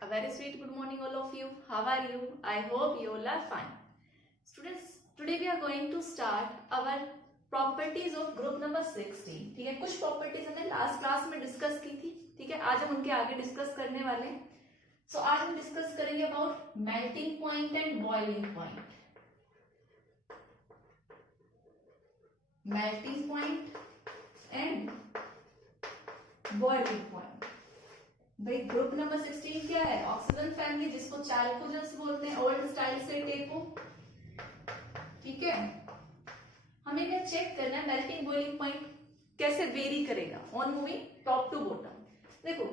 A very sweet good morning all of you. How are you? I hope you all are fine. Students, today we are going to start our properties of group number 16. ठीक है, कुछ properties हमने last class में discuss की थी. ठीक है, आज हम उनके आगे डिस्कस करने वाले हैं. सो आज हम डिस्कस करेंगे about melting point and boiling point. Melting point and boiling point. भाई ग्रुप नंबर 16 क्या है? ऑक्सीजन फैमिली, जिसको चैल्कोजेंस बोलते हैं ओल्ड स्टाइल से टेपो. ठीक है, हमें क्या चेक करना है मेल्टिंग बॉइलिंग पॉइंट कैसे वेरी करेगा on moving top to bottom. देखो,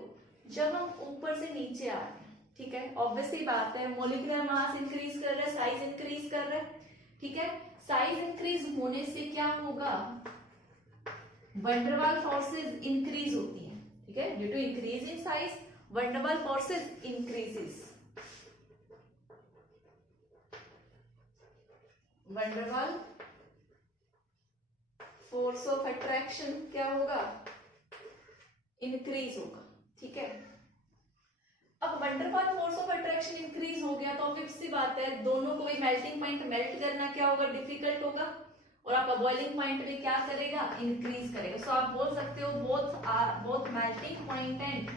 जब हम ऊपर से नीचे आ रहे हैं, ठीक है, ऑब्वियसली बात है मॉलिक्यूलर मास इंक्रीज कर रहा है, साइज इंक्रीज कर रहा है. ठीक है, साइज इंक्रीज होने से क्या होगा? वंडरवाल फोर्सेस इंक्रीज होती है. ठीक है, due to increase in size van der Waals forces increases. Van der Waals force of attraction क्या होगा? इंक्रीज होगा. ठीक है, अब van der Waals force of attraction increase हो गया तो ऑब्वियस सी बात है दोनों को भी मेल्टिंग पॉइंट मेल्ट करना क्या होगा? डिफिकल्ट होगा. और आपका बॉइलिंग पॉइंट भी क्या करेगा? इंक्रीज करेगा. सो आप बोल सकते हो both melting point and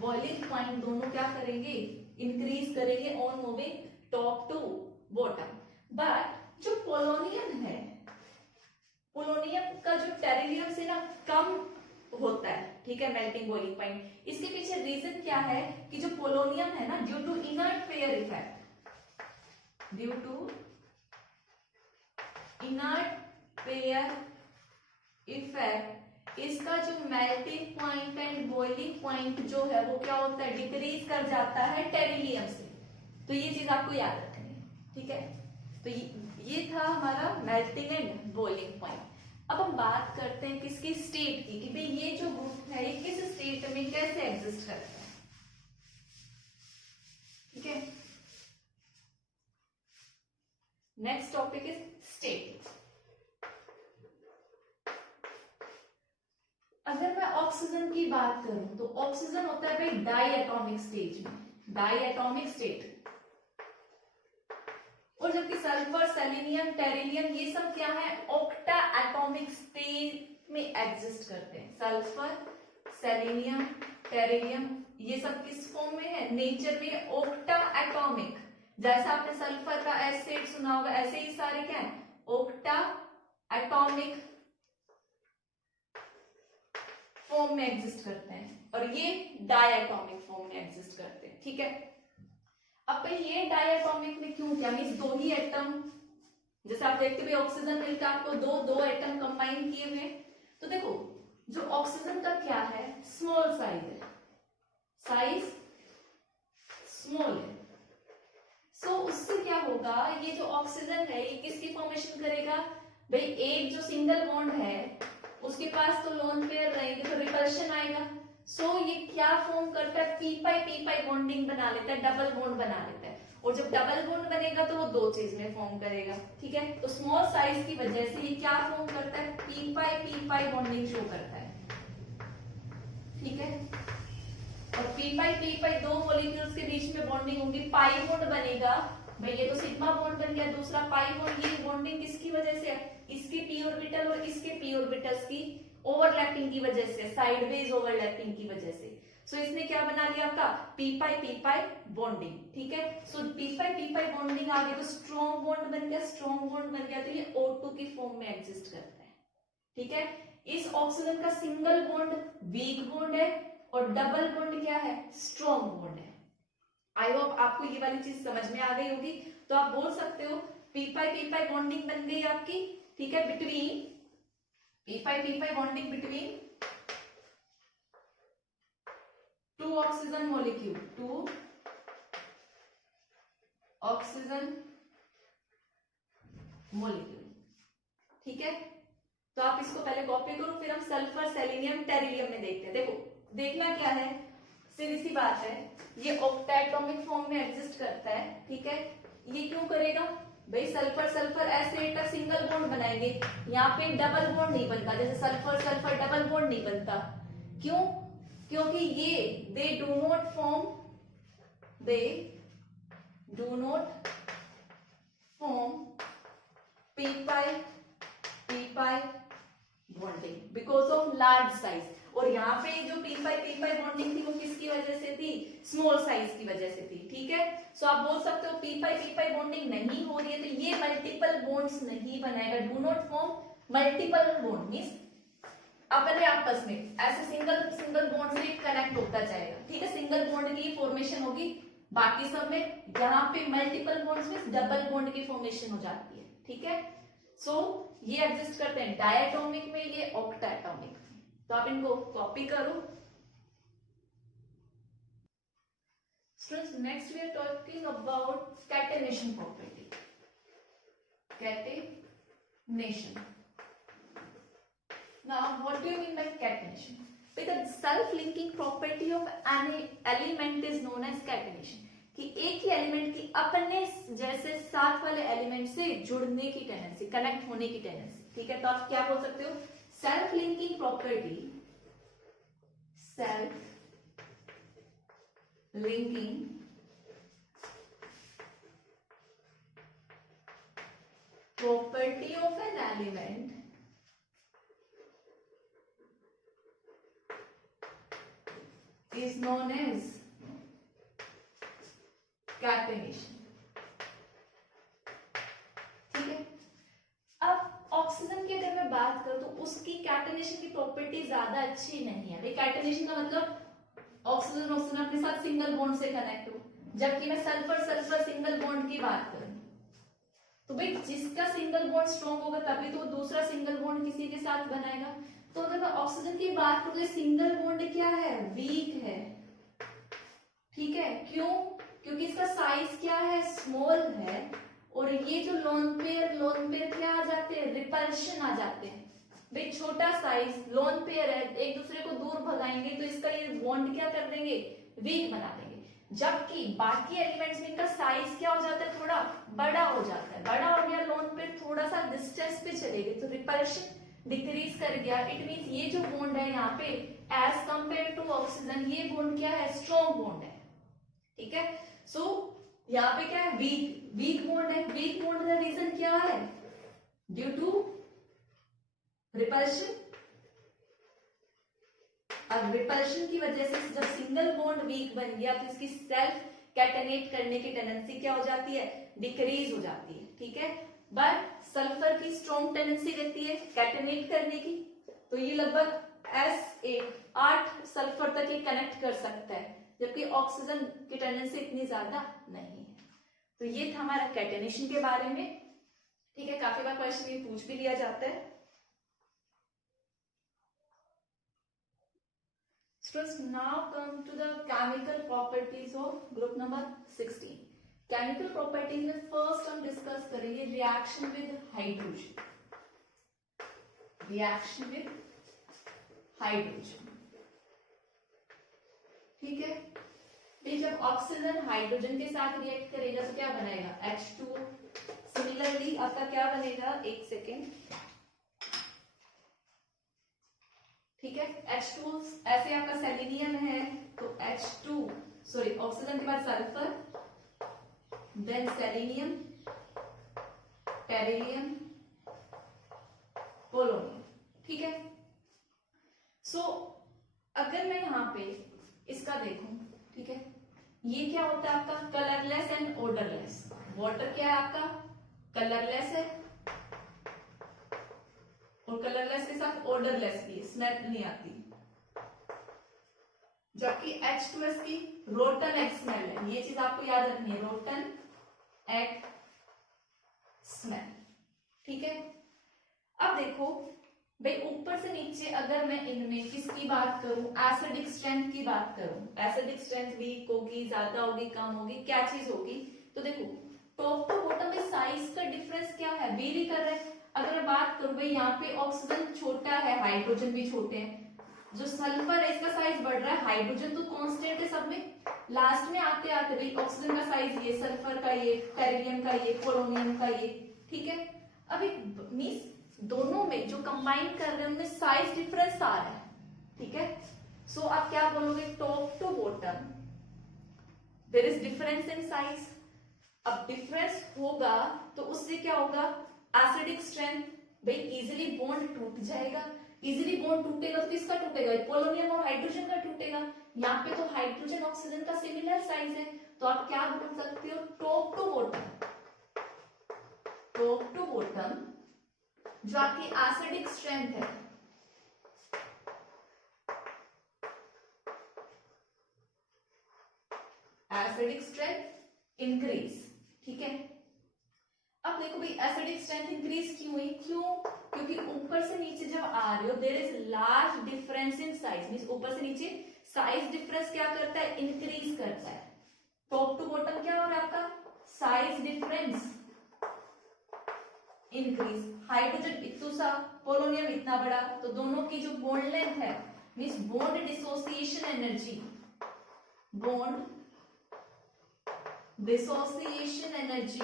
boiling point दोनों क्या करेंगे? इंक्रीज करेंगे on moving top to bottom. But जो पोलोनियम है, पोलोनियम का जो टेरिलियम से ना कम होता है. ठीक है, मेल्टिंग बॉइलिंग पॉइंट. इसके पीछे रीजन क्या है कि जो पोलोनियम है ना, due to inert pair effect, due to inert pair effect, इसका जो melting point and boiling point जो है वो क्या होता है? डिक्रीज कर जाता है टेरिलियम से. तो ये चीज आपको याद रखनी है. ठीक है, तो ये था हमारा मेल्टिंग एंड बॉइलिंग पॉइंट. अब हम बात करते हैं किसकी? स्टेट की, कि भाई ये जो ग्रुप है ये किस स्टेट में कैसे एग्जिस्ट करता है. ठीक है, नेक्स्ट टॉपिक इज स्टेट. अगर मैं ऑक्सीजन की बात करूं तो ऑक्सीजन होता है भाई डाई एटॉमिक स्टेज में, डाई एटॉमिक स्टेट. और जबकि सल्फर, सेलेनियम, टेरिलियम ये सब क्या है? ऑक्टा एटॉमिक स्टेट में एग्जिस्ट करते हैं. सल्फर, सेलेनियम, टेरिलियम ये सब किस फॉर्म में है? नेचर में ऑक्टा एटॉमिक. जैसा आपने सल्फर का एसिड सुना होगा, ऐसे ही सारे क्या है? ऑक्टा एटॉमिक फॉर्म में एग्जिस्ट करते हैं. और ये डायटोमिक फॉर्म में एग्जिस्ट करते हैं. ठीक है, अब ये डायटोमिक में क्यों? क्या मीन्स दो ही एटम, जैसे आप देखते हुए ऑक्सीजन मिलकर आपको दो एटम कंबाइन किए हुए. तो देखो, जो ऑक्सीजन का क्या है? स्मॉल साइज है, साइज स्मॉल है. सो उससे क्या होगा? ये जो ऑक्सीजन है ये किसकी फॉर्मेशन करेगा? भाई एक जो सिंगल बॉन्ड है उसके पास तो लोन पेयर रहेंगे तो रिपल्शन आएगा. सो ये क्या फॉर्म करता है? पी पाई बॉन्डिंग बना लेता है, डबल बॉन्ड बना लेता है. और जब डबल बॉन्ड बनेगा तो वो दो चीज में फॉर्म करेगा. ठीक है, तो स्मॉल साइज की वजह से ये क्या फॉर्म करता है? पी पाई बॉन्डिंग शो करता है. ठीक है, और पी पाई दो मॉलिक्यूल्स के बीच में बॉन्डिंग होगी, पाई बॉन्ड बनेगा. भाई ये तो सिग्मा बॉन्ड बन गया, दूसरा पाई बॉन्ड. ये बॉन्डिंग किसकी वजह से है? इसके पी ऑर्बिटल और इसके पी ऑर्बिटल्स की ओवरलैपिंग की वजह से, साइडवेज ओवरलैपिंग की वजह से. सो इसने क्या बना लिया आपका? P pi bonding. ठीक है, सो पी पाई बॉन्डिंग आ गई तो स्ट्रॉन्ग बॉन्ड बन गया, स्ट्रॉन्ग बॉन्ड बन गया तो ये O2 की फॉर्म में एग्जिस्ट करता है. ठीक है, इस ऑक्सीजन का सिंगल बॉन्ड वीक बॉन्ड है और डबल बॉन्ड क्या है? स्ट्रॉन्ग बॉन्ड है. आई होप आपको ये वाली चीज समझ में आ गई होगी. तो आप बोल सकते हो पी पाई बॉन्डिंग बन गई आपकी. ठीक है, between p pi bonding between two oxygen molecule, two oxygen molecule. ठीक है, तो आप इसको पहले कॉपी करो, फिर हम सल्फर, सेलेनियम, टेरिलियम में देखते हैं. देखो, देखना क्या है? सीधी सी बात है, ये ऑक्टाटॉमिक फॉर्म में एग्जिस्ट करता है. ठीक है, ये क्यों करेगा? भाई सल्फर ऐसे एक सिंगल बॉन्ड बनाएंगे, यहाँ पे डबल बॉन्ड नहीं बनता. जैसे सल्फर डबल बॉन्ड नहीं बनता. क्यों? क्योंकि ये they do not form they do not form p-pi bonding because of large size। और यहाँ पे जो p-pi बॉन्डिंग थी वो किसकी वजह से थी? स्मॉल साइज की वजह से थी। ठीक है, सो आप बोल सकते हो p-pi बॉन्डिंग नहीं हो रही है तो ये मल्टीपल बॉन्ड्स नहीं बनाएगा। Do not form multiple bond means अपने आपस में ऐसे सिंगल बॉन्ड से कनेक्ट होता जाएगा। ठीक है, सिंगल बॉन्ड की फॉर्मेशन होगी, बाकी सब में यहाँ पे मल्टीपल बॉन्ड्स में डबल बॉन्ड की फॉर्मेशन हो जाती है। ठीक है, सो ये एग्जिस्ट करते हैं डायटोमिक में, ये ऑक्टाटोमिक में। तो आप इनको कॉपी करो। Students, next we are talking about catenation property. Catenation, now what do you mean by catenation? Because self-linking property of any element is known as catenation, कि एक ही एलिमेंट की अपने जैसे साथ वाले एलिमेंट से जुड़ने की टेंडेंसी, कनेक्ट होने की टेंडेंसी। ठीक है, तो आप क्या बोल सकते हो? Self linking property, self linking property of an element is known as catenation। ठीक है, अब ऑक्सीजन की अगर मैं बात करूं तो उसकी कैटेनेशन की प्रॉपर्टी ज्यादा अच्छी नहीं है। भाई कैटेनेशन का मतलब ऑक्सीजन अपने साथ सिंगल बॉन्ड से कनेक्ट हो, जबकि मैं सल्फर सिंगल बॉन्ड की बात करूं तो भाई जिसका सिंगल बॉन्ड स्ट्रॉन्ग होगा तभी तो दूसरा सिंगल बॉन्ड किसी के साथ बनाएगा। तो अगर मैं ऑक्सीजन की बात करूं तो सिंगल बॉन्ड क्या है? वीक है। ठीक है, क्यों? क्योंकि इसका साइज क्या है? स्मॉल है। और ये जो लोन पेयर क्या आ जाते हैं? रिपल्शन आ जाते हैं। भाई छोटा साइज लोन पेयर है, एक दूसरे को दूर भगाएंगे तो इसका ये बॉन्ड क्या कर देंगे? वीक बना देंगे। जबकि बाकी एलिमेंट्स में इनका साइज क्या हो जाता है? थोड़ा बड़ा हो जाता है। बड़ा हो गया लोन पेयर, थोड़ा सा डिस्टेंस पे चले गए तो रिपल्शन डिक्रीज कर गया। इट मींस ये जो बॉन्ड है यहाँ पे एज कंपेयर टू ऑक्सीजन, ये बॉन्ड क्या है? स्ट्रॉन्ग बॉन्ड है। ठीक है, सो यहाँ पे क्या है? वीक बॉन्ड है। वीक बॉन्ड का रीजन क्या है? Due to repulsion. अब रिपल्शन की वजह से जब सिंगल बॉन्ड वीक बन गया तो इसकी सेल्फ कैटेनेट करने की टेंडेंसी क्या हो जाती है? डिक्रीज हो जाती है। ठीक है, बट सल्फर की स्ट्रॉन्ग टेंडेंसी रहती है कैटेनेट करने की, तो ये लगभग S8 सल्फर तक ये कनेक्ट कर सकता है, जबकि ऑक्सीजन की टेंडेंसी इतनी ज्यादा नहीं है। तो ये था हमारा कैटेनेशन के बारे में। ठीक है, काफी बार क्वेश्चन ये पूछ भी लिया जाता है। Students, now come to the chemical properties of group number 16. Chemical properties में फर्स्ट हम डिस्कस करेंगे reaction with hydrogen. Reaction with hydrogen. ठीक है, ये जब ऑक्सीजन हाइड्रोजन के साथ रिएक्ट करेगा तो क्या बनाएगा? H2O। सिमिलरली आपका क्या बनेगा? एक सेकेंड। ठीक है, H2O ऐसे आपका सेलेनियम है तो ऑक्सीजन के बाद sulphur, then selenium, tellurium, polonium. ठीक है, सो अगर मैं यहाँ पे इसका देखूं, ठीक है, ये क्या होता है आपका? Colourless and odourless. वाटर क्या है आपका? कलरलेस है और कलरलेस के साथ ओडरलेस भी, स्मेल नहीं आती। जबकि H2S की रोटन एग स्मेल है। ये चीज आपको याद रखनी है, रोटन एग स्मेल। ठीक है, अब देखो भाई ऊपर से नीचे अगर मैं इनमें किसकी बात करूं? एसिडिक स्ट्रेंथ की बात करूं। एसिडिक स्ट्रेंथ वीक होगी, ज्यादा होगी, कम होगी, क्या चीज होगी? तो देखो टॉप टू बॉटम में साइज का डिफरेंस क्या है? वेरी कर रहा है। अगर मैं बात करूं भाई यहाँ पे ऑक्सीजन छोटा है, हाइड्रोजन भी छोटे हैं, जो सल्फर है इसका साइज बढ़ रहा है, हाइड्रोजन तो कांस्टेंट है सब में। लास्ट में आते आते भाई ऑक्सीजन का साइज ये, सल्फर का ये, टेरिलियम का ये, पोलोनियम का ये। ठीक है, अब एक मींस दोनों में जो कंबाइन कर रहे हैं उनमें साइज डिफरेंस आ रहा है। ठीक है, सो आप क्या बोलोगे? Top to bottom there is difference in size. अब डिफरेंस होगा तो उससे क्या होगा, एसिडिक स्ट्रेंथ, भाई इजीली बॉन्ड टूट जाएगा। इजीली बॉन्ड टूटेगा तो किसका टूटेगा, पोलोनियम और हाइड्रोजन का टूटेगा। यहाँ पे तो हाइड्रोजन ऑक्सीजन का सिमिलर साइज है, तो आप क्या बोल सकते हो, top to bottom, top to bottom जो आपकी एसिडिक स्ट्रेंथ है, एसिडिक स्ट्रेंथ इंक्रीज। ठीक है, अब देखो भाई एसिडिक स्ट्रेंथ इंक्रीज क्यों हुई, क्यों, क्योंकि ऊपर से नीचे जब आ रहे हो there is large difference in size, means ऊपर से नीचे साइज डिफरेंस क्या करता है, इंक्रीज करता है। टॉप टू बॉटम क्या हो रहा है आपका, साइज डिफरेंस इंक्रीज। हाइड्रोजन इतना सा, पोलोनियम इतना बड़ा, तो दोनों की जो बॉन्ड लेंथ है, means bond dissociation energy, bond dissociation energy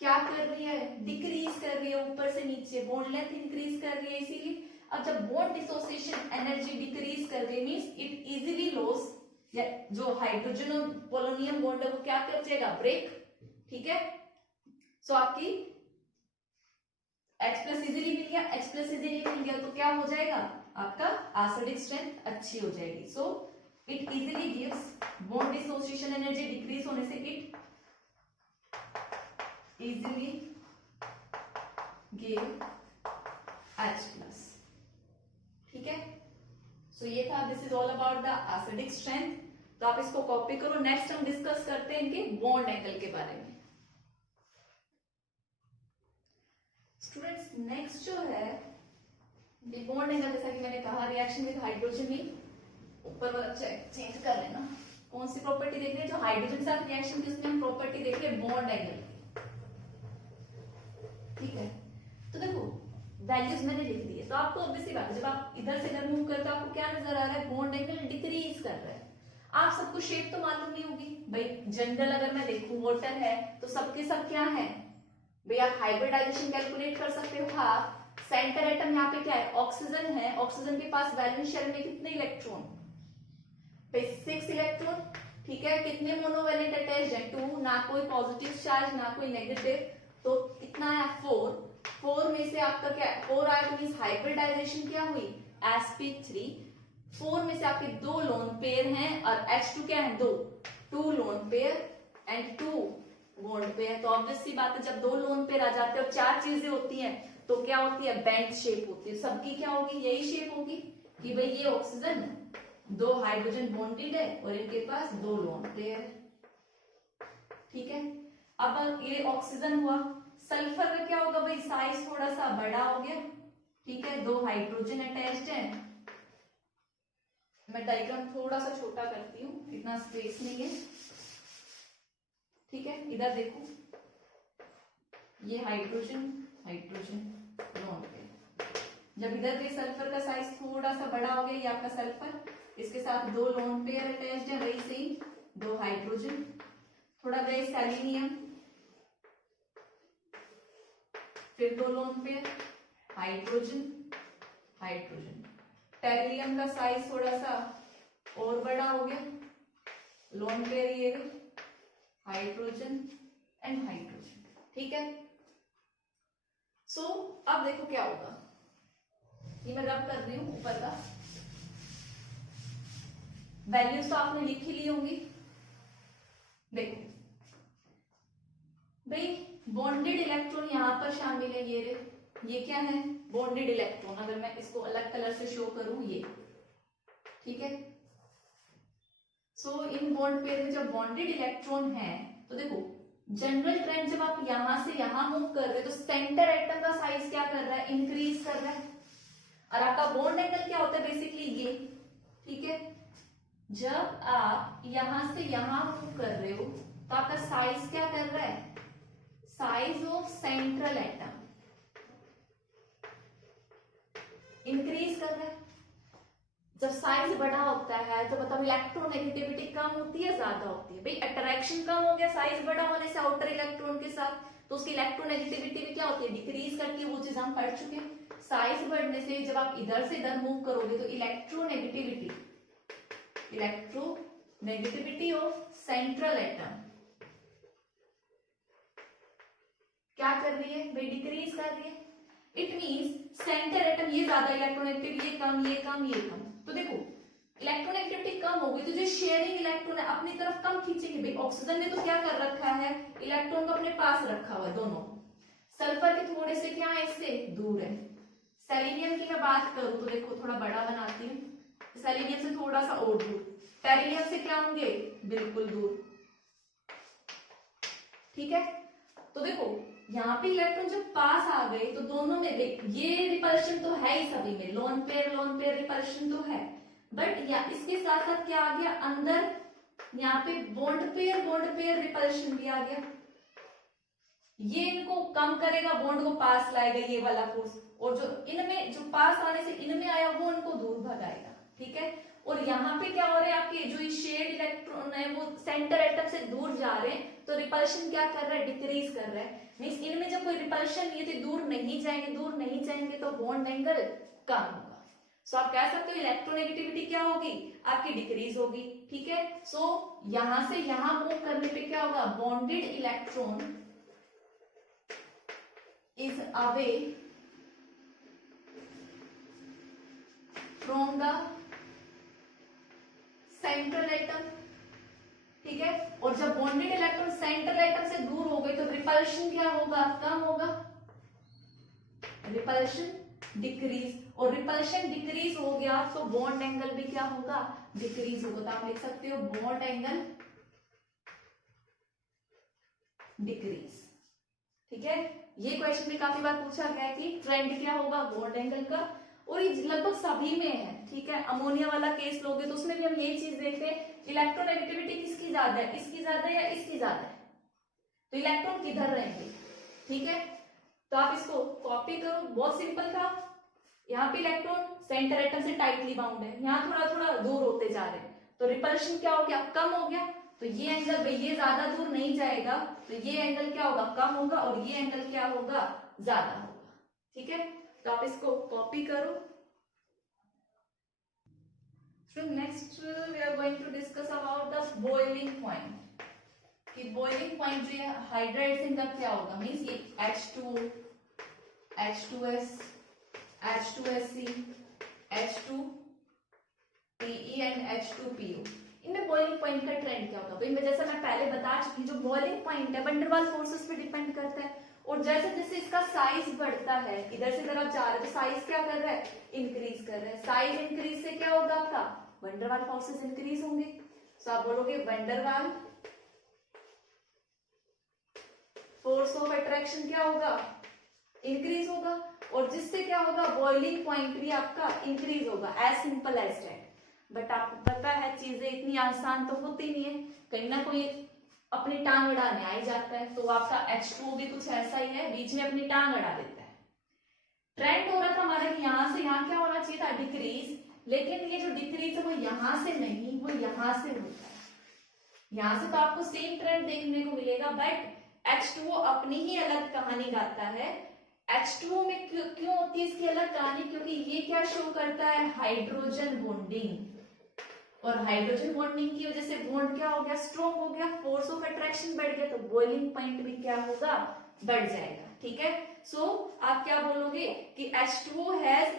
क्या कर रही है, डिक्रीज कर रही है। ऊपर से नीचे बॉन्ड लेंथ इंक्रीज कर रही है, इसीलिए अब जब बॉन्ड डिसोसिएशन एनर्जी डिक्रीज कर रही है मींस इट इजीली लॉस, या जो हाइड्रोजन और पोलोनियम बॉन्ड है वो क्या कर जाएगा, ब्रेक। ठीक है, सो आपकी H प्लस इजीली मिल गया, H प्लस इजीली मिल गया, तो क्या हो जाएगा, आपका एसिडिक स्ट्रेंथ अच्छी हो जाएगी। So it easily gives, bond dissociation energy decrease होने से it easily give H plus. ठीक है, सो ये था, this is all about the acidic strength. तो आप इसको कॉपी करो। नेक्स्ट हम डिस्कस करते हैं इनके बॉन्ड एंगल के बारे में। स्टूडेंट्स नेक्स्ट जो है बॉन्ड एंगल, जैसा कि मैंने कहा रिएक्शन विद हाइड्रोजन ही, ऊपर वाला चेंज कर लेना। कौन सी प्रॉपर्टी देख रहे हैं, जो हाइड्रोजन के साथ रिएक्शन की उसमें हम प्रॉपर्टी देख रहे हैं बॉन्ड एंगल। ठीक है, तो देखो वैल्यूज मैंने लिख दी है, तो आपको ऑब्वियसली बात है जब आप इधर से इधर मूव करते हो आपको क्या नजर आ रहा है, बॉन्ड एंगल डिक्रीज कर रहा है। आप सबको शेप तो मालूम नहीं होगी भाई, जनरल अगर मैं देखूं वाटर है तो सबके सब क्या है भाई, आप हाइब्रिडाइजेशन कैलकुलेट कर सकते हो। हाँ, सेंटर एटम यहाँ पे क्या है, ऑक्सीजन है, ऑक्सीजन के पास वैलेंस शेल में कितने इलेक्ट्रॉन, 6 इलेक्ट्रॉन। ठीक है, कितने मोनोवेलेंट अटैच्ड है, 2, ना कोई पॉजिटिव चार्ज ना कोई नेगेटिव, तो कितना है 4 में से आपका क्या 4 आया, तो मींस हाइब्रिडाइजेशन क्या हुई, sp3। 4 में से आपके 2 लोन पेयर हैं और H2 क्या है, 2 lone pair and 2 bond pair. तो ऑब्वियस सी बात है जब 2 लोन पेयर आ जाते हैं और 4 चीजें होती हैं तो क्या होती है, बेंट शेप होती है। सबकी क्या होगी, यही शेप होगी कि भाई ये ऑक्सीजन 2 हाइड्रोजन बॉन्डेड है और इनके पास 2 लोन पेयर है। ठीक है, अब ये ऑक्सीजन हुआ, सल्फर का क्या होगा भाई, साइज थोड़ा सा बड़ा हो गया। ठीक है, 2 हाइड्रोजन अटैच्ड है। मैं डायग्राम थोड़ा सा छोटा करती हूँ, इतना स्पेस नहीं है। ठीक है, इधर देखो, ये हाइड्रोजन लोन पेयर, जब इधर भी सल्फर का साइज थोड़ा सा बड़ा हो गया, ये आपका सल्फर, इसके साथ 2 लोन पेयर अटैच्ड है, वही से 2 हाइड्रोजन, थोड़ा गए सेलेनियम, फिर 2 लोन पेयर, हाइड्रोजन, टेरिलियम का साइज थोड़ा सा और बड़ा हो गया, लोन पेयर ये हाइड्रोजन एंड हाइड्रोजन। ठीक है, सो अब देखो क्या होगा, ये मैं रब कर रही हूं ऊपर का, वैल्यूज तो आपने लिख ही ली होंगी। देखो भाई बॉन्डेड इलेक्ट्रॉन यहां पर शामिल है, ये क्या है, बॉन्डेड इलेक्ट्रॉन। अगर मैं इसको अलग कलर से शो करूं, ये ठीक है, सो इन बॉन्ड पेयर में जब बॉन्डेड इलेक्ट्रॉन है तो देखो जनरल ट्रेंड, जब आप यहां से यहां मूव कर रहे हो तो सेंटर एटम का साइज क्या कर रहा है, इंक्रीज कर रहा है। और आपका बॉन्ड एंगल क्या होता है, बेसिकली ये। ठीक है, जब आप यहां से यहां मूव कर रहे हो तो आपका साइज क्या कर रहा है, size of central atom increase कर रहा है। जब साइज बड़ा होता है तो मतलब इलेक्ट्रोनेगेटिविटी कम होती है, ज्यादा होती है। भाई अट्रैक्शन कम हो गया साइज बड़ा होने से आउटर इलेक्ट्रॉन के साथ, तो उसकी इलेक्ट्रोनेगेटिविटी भी क्या होती है, डिक्रीज करती है। वो चीज हम पढ़ चुके हैं। साइज बढ़ने से जब आप इधर से इधर मूव करोगे तो electronegativity negativity of central atom क्या कर रही है भाई, डिक्रीज कर रही है। इट मींस सेंटर एटम ये ज्यादा इलेक्ट्रोनेगेटिव, ये कम, ये कम, ये कम। तो देखो इलेक्ट्रोनेगेटिविटी कम होगी तो जो शेयरिंग इलेक्ट्रॉन है अपनी तरफ कम खींचेंगे। भाई ऑक्सीजन ने तो क्या कर रखा है, इलेक्ट्रॉन को अपने पास रखा हुआ है दोनों। सल्फर के थोड़े से क्या है, इससे दूर है। सेलेनियम की मैं बात करूं तो देखो थोड़ा बड़ा बनाती हूँ, सेलेनियम से थोड़ा सा और दूर। टेरिलियम से क्या होंगे, बिल्कुल दूर। ठीक है, तो देखो यहाँ पे इलेक्ट्रॉन जब पास आ गए तो दोनों में ये रिपल्शन तो है ही सभी में, लोन पेयर रिपल्शन तो है। बट या इसके साथ साथ क्या आ गया अंदर, यहाँ पे बॉन्ड पेयर रिपल्शन भी आ गया। ये इनको कम करेगा, बॉन्ड को पास लाएगा ये वाला फोर्स, और जो इनमें जो पास आने से इनमें आया वो इनको दूर भगाएगा। ठीक है, और यहाँ पे क्या हो रहा है, आपके जो शेड इलेक्ट्रॉन है वो सेंटर एटम से दूर जा रहे हैं, तो रिपल्शन क्या कर रहा है, डिक्रीज कर रहा है। मींस इनमें जब कोई रिपल्शन नहीं है तो दूर नहीं जाएंगे तो बॉन्ड एंगल कम होगा। सो आप कह सकते हो इलेक्ट्रोनेगेटिविटी क्या होगी, आपकी डिक्रीज होगी। ठीक है, सो यहां से यहां मूव करने पे क्या होगा, bonded electron is away from the central atom। ठीक है, और जब बॉन्डेड इलेक्ट्रॉन सेंट्रल एटम से दूर हो गए तो रिपल्शन क्या होगा, कम होगा, रिपल्शन डिक्रीज। और रिपल्शन डिक्रीज हो गया तो बॉन्ड एंगल भी क्या होगा, डिक्रीज होगा। तो आप लिख सकते हो बॉन्ड एंगल डिक्रीज। ठीक है, ये क्वेश्चन भी काफी बार पूछा गया है कि ट्रेंड क्या होगा बॉन्ड एंगल का, और ये लगभग सभी में है। ठीक है, अमोनिया वाला केस लोगे तो उसमें भी हम यही चीज देखते हैं, इलेक्ट्रोनेगेटिविटी किसकी ज्यादा है, इसकी ज्यादा है या इसकी ज्यादा है, तो इलेक्ट्रॉन किधर रहेंगे। ठीक है, तो आप इसको कॉपी करो, बहुत सिंपल था। यहाँ पे इलेक्ट्रॉन सेंटर एटम से टाइटली बाउंड है, यहाँ थोड़ा थोड़ा दूर होते जा रहे हैं, तो रिपल्शन क्या हो गया, कम हो गया। तो ये एंगल, ये ज्यादा दूर नहीं जाएगा तो ये एंगल क्या होगा, कम होगा, और ये एंगल क्या होगा, ज्यादा होगा। ठीक है, तो आप इसको कॉपी करो। Next we are going to discuss about the boiling point, कि बॉइलिंग पॉइंट जो है हाइड्राइड का क्या होगा। मींस ये H2, H2S, H2SC, H2PE and H2PO, इनमें बॉइलिंग पॉइंट का ट्रेंड क्या होगा। भाई जैसा मैं पहले बता चुकी, जो बॉइलिंग पॉइंट है वंडर वाल फोर्सेस पे डिपेंड करता है, और जैसे जैसे इसका साइज बढ़ता है, इधर से तरफ जा रहा है तो साइज क्या कर रहा है, इंक्रीज कर रहा है। साइज इंक्रीज से क्या होगा, आपका वंडर वाल फोर्सेस इंक्रीज होंगे। तो आप बोलोगे वंडर वाल फोर्स ऑफ अट्रैक्शन क्या होगा, इंक्रीज होगा, और जिससे क्या होगा, बॉइलिंग पॉइंट भी आपका इंक्रीज होगा। As simple as that. But आपको पता है चीजें इतनी आसान तो होती नहीं है, कहीं ना कोई अपनी टांग अड़ाने आ ही जाता है। तो आपका H2O भी कुछ ऐसा ही है, बीच में अपनी टांग अड़ा देता है। ट्रेंड हो रहा था हमारा कि यहाँ से यहाँ क्या होना चाहिए था, डिक्रीज, लेकिन ये जो डिक्रीज है वो यहाँ से नहीं, वो यहाँ से होता है। यहाँ से तो आपको सेम ट्रेंड देखने को मिलेगा, बट H2O अपनी ही अलग कहानी गाता है। H2O में क्यों होती है इसकी अलग कहानी, क्योंकि ये क्या शो करता है, हाइड्रोजन बॉन्डिंग, और हाइड्रोजन बॉन्डिंग की वजह से बॉन्ड क्या हो गया, स्ट्रॉन्ग हो गया, फोर्स ऑफ अट्रैक्शन बढ़ गया, तो बॉइलिंग पॉइंट भी क्या होगा, बढ़ जाएगा। ठीक है, सो आप क्या बोलोगे कि H2O has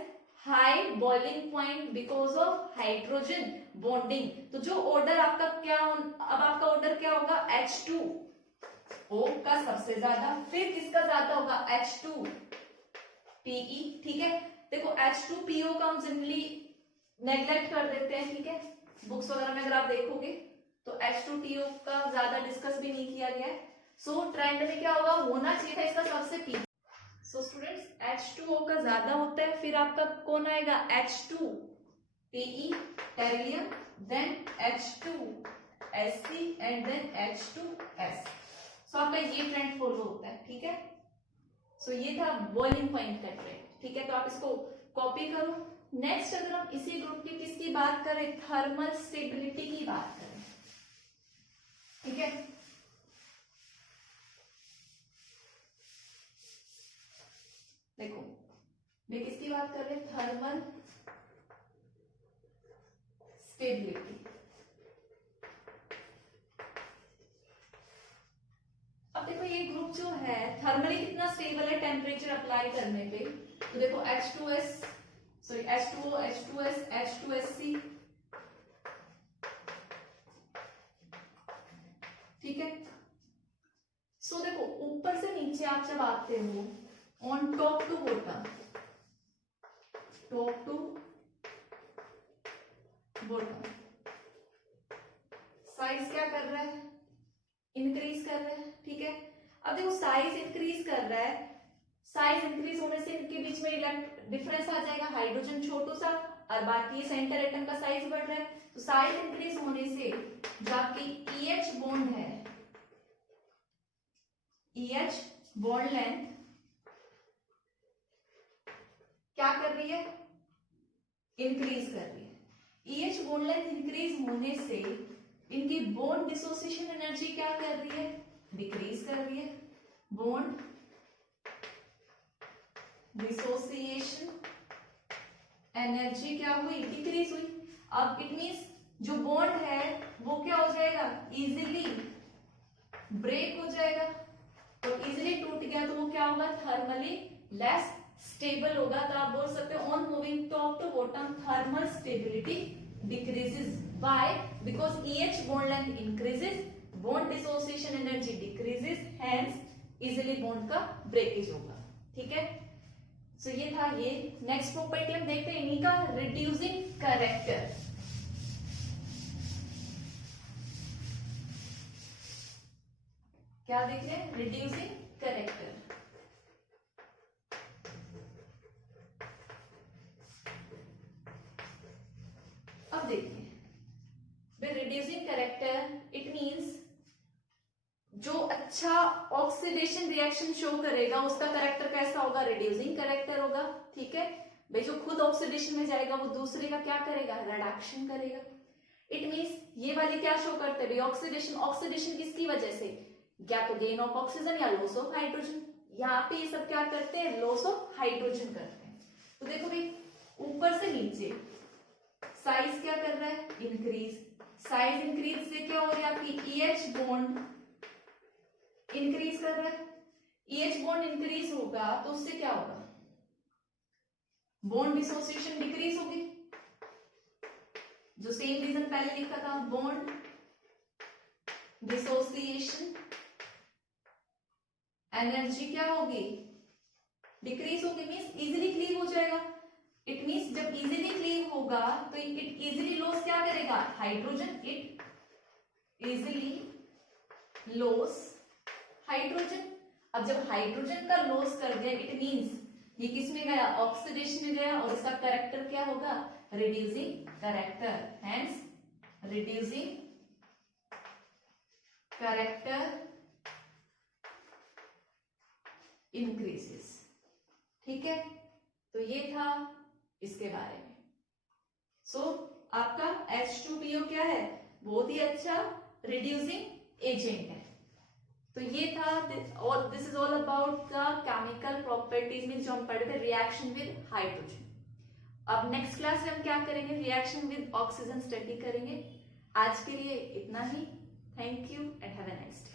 high boiling point because of hydrogen bonding. तो जो ऑर्डर आपका क्या, अब आपका ऑर्डर क्या होगा, H2O का सबसे ज्यादा, फिर किसका ज्यादा होगा, H2PE। ठीक है, देखो H2PO का हम जनरली नेग्लेक्ट कर देते हैं। ठीक है, बुक्स वगैरह में अगर आप देखोगे तो H2TO का ज्यादा डिस्कस भी नहीं किया गया है। सो ट्रेंड में क्या होगा, होना चाहिए था इसका सबसे पीछे। सो स्टूडेंट्स H2O का ज्यादा होता है, फिर आपका कौन आएगा, H2PE tellurium, then H2SC and then H2S। So आपका ये ट्रेंड फॉलो होता है। ठीक है, सो ये था बॉइलिंग पॉइंट का ट्रेंड। ठीक है, तो आप इसको कॉपी करो। नेक्स्ट अगर हम इसी ग्रुप की किसकी बात करें, थर्मल स्टेबिलिटी की बात करें। ठीक है, देखो मैं किसकी बात कर रहे हैं, थर्मल स्टेबिलिटी। देखो ये ग्रुप जो है थर्मली कितना स्टेबल है टेम्परेचर अप्लाई करने पे, तो देखो H2S sorry H2O H2S H2SC, ठीक है। सो देखो ऊपर से नीचे आप जब आते हो on top to bottom, top to bottom, size क्या कर रहा है, इंक्रीज कर रहा है, ठीक है। अब देखो साइज इंक्रीज कर रहा है, साइज इंक्रीज होने से इनके बीच में डिफरेंस आ जाएगा, हाइड्रोजन छोटू सा और बाकी सेंटर एटम का साइज बढ़ रहा है। तो साइज इंक्रीज होने से जो आपकी EH बॉन्ड है, EH बॉन्ड लेंथ क्या कर रही है, इंक्रीज कर रही है। EH बॉन्ड लेंथ इंक्रीज होने से इनकी बॉन्ड डिसोसिएशन एनर्जी क्या कर रही है, डिक्रीज कर रही है। बॉन्ड डिसोसिएशन एनर्जी क्या हुई, डिक्रीज हुई। अब इट मींस जो बॉन्ड है वो क्या हो जाएगा, इजीली ब्रेक हो जाएगा, और इजीली टूट गया तो वो क्या होगा, थर्मली लेस स्टेबल होगा। तो आप बोल सकते हो on moving top to bottom thermal stability decreases, why, because EH bond length increases, bond dissociation energy decreases, hence easily bond का ब्रेकेज होगा, ठीक है। सो ये था ये। नेक्स्ट प्रॉपर्टी हम देखते हैं इन्हीं का, रिड्यूसिंग कैरेक्टर। क्या देख रहे हैं, रिड्यूसिंग कैरेक्टर। अब देखिए रिड्यूसिंग कैरेक्टर इट मींस जो अच्छा ऑक्सीडेशन रिएक्शन शो करेगा उसका कैरेक्टर कैसा होगा, रिड्यूसिंग कैरेक्टर होगा, ठीक है। भाई जो खुद ऑक्सीडेशन में जाएगा वो दूसरे का क्या करेगा, रिडक्शन करेगा। इट मींस ये वाले क्या शो करते हैं भाई, ऑक्सीडेशन। ऑक्सीडेशन किसकी वजह से, या तो गेन ऑफ ऑक्सीजन या लॉस ऑफ हाइड्रोजन। यहाँ पे ये सब क्या करते हैं, लॉस ऑफ हाइड्रोजन करते हैं। तो देखो भाई ऊपर से नीचे साइज क्या कर रहा है, इंक्रीज। साइज इंक्रीज से क्या हो रहा है, आपकी EH बॉन्ड इंक्रीज कर रहा है। EH बॉन्ड इंक्रीज होगा तो उससे क्या होगा, बॉन्ड डिसोसिएशन डिक्रीज होगी, जो सेम रीजन पहले लिखा था, बॉन्ड डिसोसिएशन एनर्जी क्या होगी, डिक्रीज होगी। मींस इजीली क्लीव हो जाएगा। इट मींस जब इजीली क्लीव होगा तो इट इजीली लॉस क्या करेगा, hydrogen. It easily loss hydrogen. अब जब हाइड्रोजन का लॉस कर दिया इट मींस ये किस में गया, ऑक्सीडेशन में गया, और इसका कैरेक्टर क्या होगा, reducing character. Hence reducing character increases, ठीक है। तो ये था इसके बारे में। सो आपका H2PO क्या है, बहुत ही अच्छा रिड्यूसिंग एजेंट है। तो ये था, और this is all about the chemical properties में जो हम पढ़े थे, रिएक्शन विद हाइड्रोजन। अब नेक्स्ट क्लास में हम क्या करेंगे, रिएक्शन विद ऑक्सीजन स्टडी करेंगे। आज के लिए इतना ही। Thank you and have a nice day.